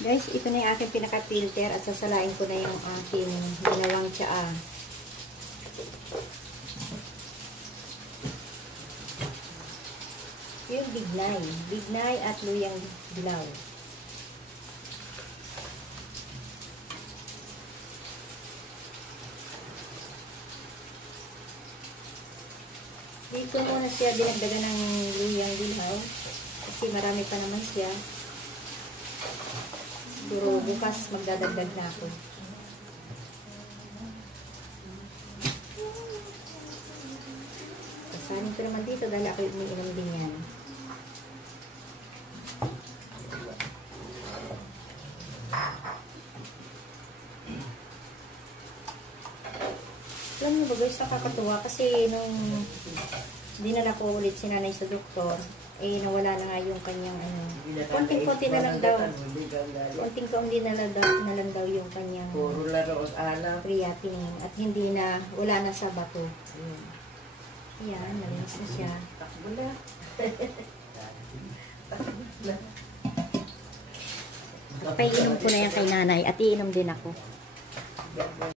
Guys, ito na yung aking pinaka-filter at sasalain ko na yung aking ginawang tsaa. Yung bignay. Bignay at luyang dilaw. Dito muna siya dinagdagan ng luyang dilaw. Kasi marami pa naman siya. Pero bukas magdadagdag na ako. Kasanin ko naman dito dahil ako umiinom din yan. Alam mo ba guys, nakakatuwa kasi nung dinala ko ulit si nanay sa doktor, eh nawala na nga yung kanyang konting-konti na lang daw. Konting-konti na lang daw yung kanyang puro laro at alam. creatinine at hindi na, wala na sa bato. Ayan, nalinis na siya. Takbo na. Paiinom ko na yan kay nanay at iinom din ako.